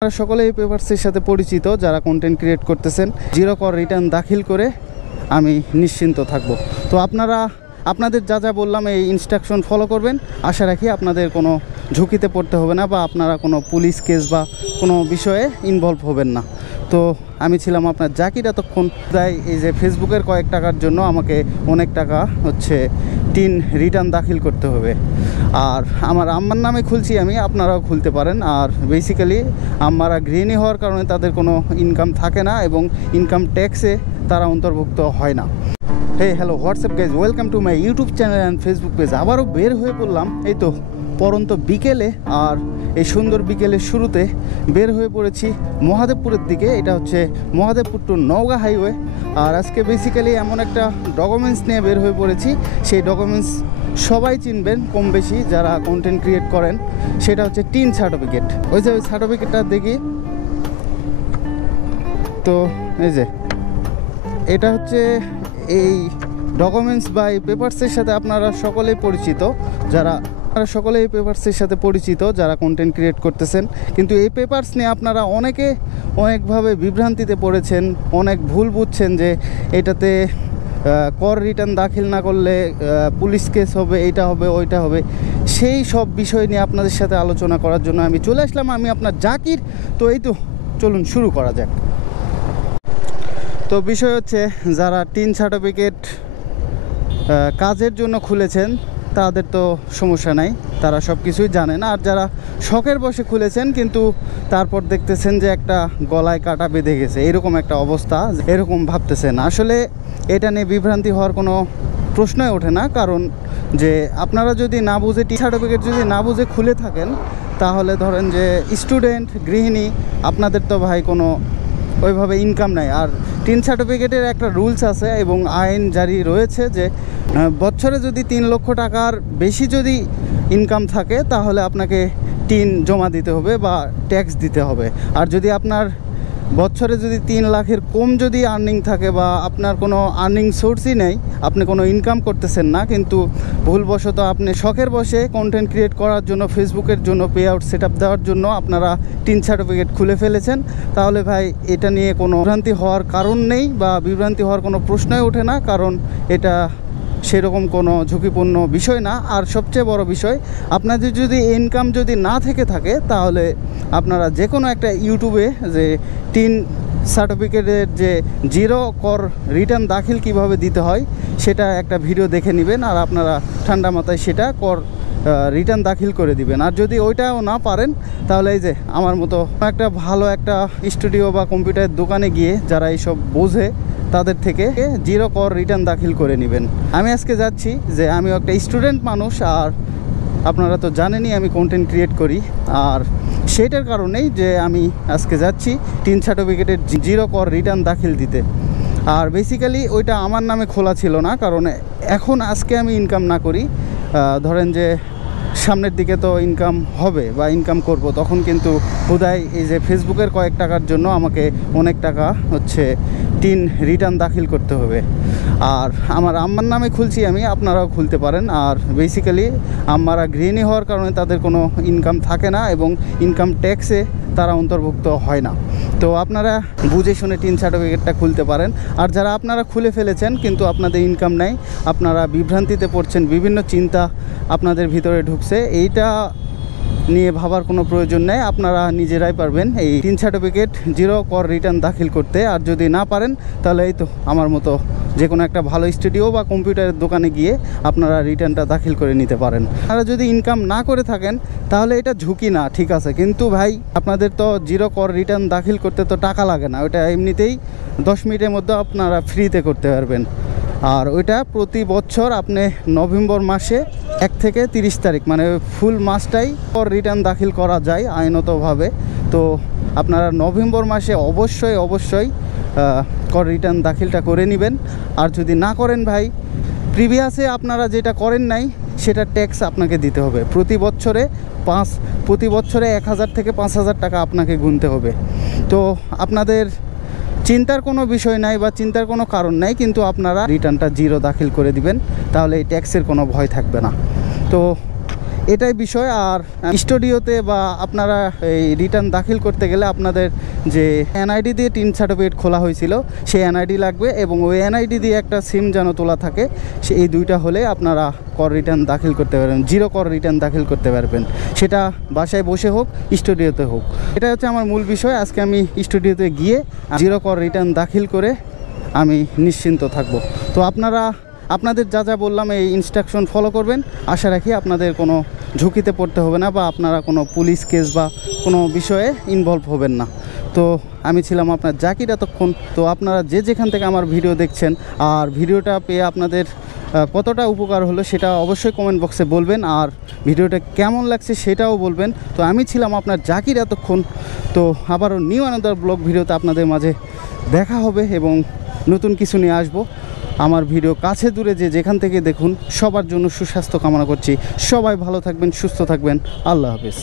আপনারা সকলেই পেপারসের সাথে পরিচিত যারা কন্টেন্ট ক্রিয়েট করতেছেন। জিরো কর রিটার্ন দাখিল করে আমি নিশ্চিন্ত থাকব। তো আপনাদের যা যা বললাম এই ইনস্ট্রাকশন ফলো করবেন। আশা রাখি আপনাদের কোনো ঝুঁকিতে পড়তে হবে না বা আপনারা কোনো পুলিশ কেস বা কোনো বিষয়ে ইনভলভ হবেন না। তো আমি ছিলাম আপনার জাকির। এতক্ষণ তাই এই যে ফেসবুকের কয়েক টাকার জন্য আমাকে অনেক টাকা টিন রিটার্ন দাখিল করতে হবে। আর আমার আম্মার নামে খুলছি আমি, আপনারাও খুলতে পারেন। আর বেসিক্যালি আম্মারা গৃহিণী হওয়ার কারণে তাদের কোনো ইনকাম থাকে না এবং ইনকাম ট্যাক্সে তারা অন্তর্ভুক্ত হয় না। Hey hello WhatsApp guys, welcome to my YouTube channel and Facebook page. আবারও বের হয়ে পড়লাম এই তো পরন্ত বিকেলে। আর এই সুন্দর বিকেলের শুরুতে বের হয়ে পড়েছি মহাদেবপুরের দিকে। এটা হচ্ছে মহাদেবপুর টু নওগাঁ হাইওয়ে। আর আজকে বেসিক্যালি এমন একটা ডকুমেন্টস নিয়ে বের হয়ে পড়েছি, সেই ডকুমেন্টস সবাই চিনবেন কম বেশি যারা কন্টেন্ট ক্রিয়েট করেন। সেটা হচ্ছে টিন সার্টিফিকেট। ওই যে ওই সার্টিফিকেটটা দেখি তো, এই যে এটা হচ্ছে এই ডকুমেন্টস বা এই পেপারসের সাথে আপনারা সকলেই পরিচিত যারা কন্টেন্ট ক্রিয়েট করতেছেন। কিন্তু এই পেপারস নিয়ে আপনারা অনেকভাবে বিভ্রান্তিতে পড়েছেন, অনেক ভুল বুঝছেন যে এটাতে কর রিটার্ন দাখিল না করলে পুলিশ কেস হবে, এইটা হবে ওইটা হবে। সেই সব বিষয় নিয়ে আপনাদের সাথে আলোচনা করার জন্য আমি চলে আসলাম। আমি আপনার জাকির। তো এই তো চলুন শুরু করা যাক। তো বিষয় হচ্ছে যারা টিন সার্টিফিকেট কাজের জন্য খুলেছেন তাদের তো সমস্যা নাই, তারা সব কিছুই জানেন। আর যারা শখের বসে খুলেছেন কিন্তু তারপর দেখতেছেন যে একটা গলায় কাটা বেঁধে গেছে, এরকম একটা অবস্থা, এরকম ভাবতেছেন, আসলে এটা নিয়ে বিভ্রান্তি হওয়ার কোনো প্রশ্নই ওঠে না। কারণ যে আপনারা যদি না বুঝে টি সার্টিফিকেট যদি না বুঝে খুলে থাকেন, তাহলে ধরেন যে স্টুডেন্ট গৃহিণী আপনাদের তো ভাই কোনো ওইভাবে ইনকাম নাই। আর টিন সার্টিফিকেটের একটা রুলস আছে এবং আইন জারি রয়েছে যে বছরে যদি 3 লক্ষ টাকার বেশি যদি ইনকাম থাকে তাহলে আপনাকে টিন জমা দিতে হবে বা ট্যাক্স দিতে হবে। আর যদি আপনার বছরে যদি 3 লাখের কম যদি আর্নিং থাকে বা আপনার কোনো আর্নিং সোর্সই নেই, আপনি কোনো ইনকাম করতেছেন না, কিন্তু ভুলবশত আপনি শখের বসে কন্টেন্ট ক্রিয়েট করার জন্য ফেসবুকের জন্য পে আউট সেট আপ দেওয়ার জন্য আপনারা টিন সার্টিফিকেট খুলে ফেলেছেন, তাহলে ভাই এটা নিয়ে কোনো বিভ্রান্তি হওয়ার কারণ নেই বা বিভ্রান্তি হওয়ার কোনো প্রশ্নই ওঠে না। কারণ এটা সেরকম কোনো ঝুঁকিপূর্ণ বিষয় না। আর সবচেয়ে বড় বিষয়, আপনাদের যদি ইনকাম যদি না থেকে থাকে তাহলে আপনারা যে কোনো একটা ইউটিউবে যে টিন সার্টিফিকেটের যে জিরো কর রিটার্ন দাখিল কিভাবে দিতে হয় সেটা একটা ভিডিও দেখে নেবেন। আর আপনারা ঠান্ডা মাথায় সেটা কর রিটার্ন দাখিল করে দিবেন। আর যদি ওইটাও না পারেন তাহলে এই যে আমার মতো একটা ভালো একটা স্টুডিও বা কম্পিউটারের দোকানে গিয়ে যারা এইসব বোঝে তাদের থেকে জিরো কর রিটার্ন দাখিল করে নেবেন। আমি আজকে যাচ্ছি যে আমিও একটা স্টুডেন্ট মানুষ, আর আপনারা তো জানেনই আমি কন্টেন্ট ক্রিয়েট করি। আর সেটার কারণেই যে আমি আজকে যাচ্ছি টিন সার্টিফিকেটের জিরো কর রিটার্ন দাখিল দিতে। আর বেসিক্যালি ওইটা আমার নামে খোলা ছিল না, কারণ এখন আজকে আমি ইনকাম না করি, ধরেন যে সামনের দিকে তো ইনকাম হবে বা ইনকাম করব, তখন কিন্তু হুদাই এই যে ফেসবুকের কয়েক টাকার জন্য আমাকে অনেক টাকা টিন রিটার্ন দাখিল করতে হবে। আর আমার আম্মার নামে খুলছি আমি, আপনারাও খুলতে পারেন। আর বেসিক্যালি আম্মারা গৃহিণী হওয়ার কারণে তাদের কোনো ইনকাম থাকে না এবং ইনকাম ট্যাক্সে তারা অন্তর্ভুক্ত হয় না। তো আপনারা বুঝে শুনে টিন সার্টিফিকেটটা খুলতে পারেন। আর যারা আপনারা খুলে ফেলেছেন কিন্তু আপনাদের ইনকাম নাই, আপনারা বিভ্রান্তিতে পড়ছেন, বিভিন্ন চিন্তা আপনাদের ভিতরে ঢুকছে, এইটা নিয়ে ভাবার কোনো প্রয়োজন নেই। আপনারা নিজেরাই পারবেন এই টিন সার্টিফিকেট জিরো কর রিটার্ন দাখিল করতে। আর যদি না পারেন তাহলে এই তো আমার মতো যে কোনো একটা ভালো স্টুডিও বা কম্পিউটারের দোকানে গিয়ে আপনারা রিটার্নটা দাখিল করে নিতে পারেন। আপনারা যদি ইনকাম না করে থাকেন তাহলে এটা ঝুঁকি না, ঠিক আছে, কিন্তু ভাই আপনাদের তো জিরো কর রিটার্ন দাখিল করতে তো টাকা লাগে না, ওটা এমনিতেই 10 মিনিটের মধ্যে আপনারা ফ্রিতে করতে পারবেন। আর ওইটা প্রতি বছর আপনি নভেম্বর মাসে 1 থেকে 30 তারিখ মানে ফুল মাসটাই কর রিটার্ন দাখিল করা যায় আইনতভাবে। তো আপনারা নভেম্বর মাসে অবশ্যই কর রিটার্ন দাখিলটা করে নেবেন। আর যদি না করেন ভাই, প্রিভিয়াসে আপনারা যেটা করেন নাই সেটা ট্যাক্স আপনাকে দিতে হবে। প্রতি বছরে 1000 থেকে 5000 টাকা আপনাকে গুনতে হবে। তো আপনাদের চিন্তার কোনো বিষয় নাই বা চিন্তার কোনো কারণ নাই, কিন্তু আপনারা রিটার্নটা জিরো দাখিল করে দিবেন, তাহলে এই ট্যাক্সের কোনো ভয় থাকবে না। তো এটাই বিষয়। আর স্টুডিওতে বা আপনারা এই রিটার্ন দাখিল করতে গেলে আপনাদের যে এনআইডি দিয়ে টিন সার্টিফিকেট খোলা হয়েছিল সেই এনআইডি লাগবে, এবং ওই এনআইডি দিয়ে একটা সিম যেন তোলা থাকে, এই দুইটা হলে আপনারা কর রিটার্ন দাখিল করতে পারবেন, জিরো কর রিটার্ন দাখিল করতে পারবেন, সেটা বাসায় বসে হোক স্টুডিওতে হোক। এটা হচ্ছে আমার মূল বিষয়। আজকে আমি স্টুডিওতে গিয়ে জিরো কর রিটার্ন দাখিল করে আমি নিশ্চিন্ত থাকব। তো আপনাদের যা যা বললাম এই ইনস্ট্রাকশন ফলো করবেন, আশা রাখি আপনাদের কোনো ঝুঁকিতে পড়তে হবে না বা আপনারা কোনো পুলিশ কেস বা কোনো বিষয়ে ইনভলভ হবেন না। তো আমি ছিলাম আপনার জাকির এতক্ষণ। তো আপনারা যে যেখান থেকে আমার ভিডিও দেখছেন আর ভিডিওটা পেয়ে আপনাদের কতটা উপকার হলো সেটা অবশ্যই কমেন্ট বক্সে বলবেন, আর ভিডিওটা কেমন লাগছে সেটাও বলবেন। তো আমি ছিলাম আপনার জাকির এতক্ষণ। তো আবারও নিউ অ্যানাদার ব্লগ ভিডিওতে আপনাদের মাঝে দেখা হবে এবং নতুন কিছু নিয়ে আসবো। আমার ভিডিও কাছে দূরে যে যেখান থেকে দেখুন সবার জন্য সুস্বাস্থ্য কামনা করছি। সবাই ভালো থাকবেন, সুস্থ থাকবেন। আল্লাহ হাফেজ।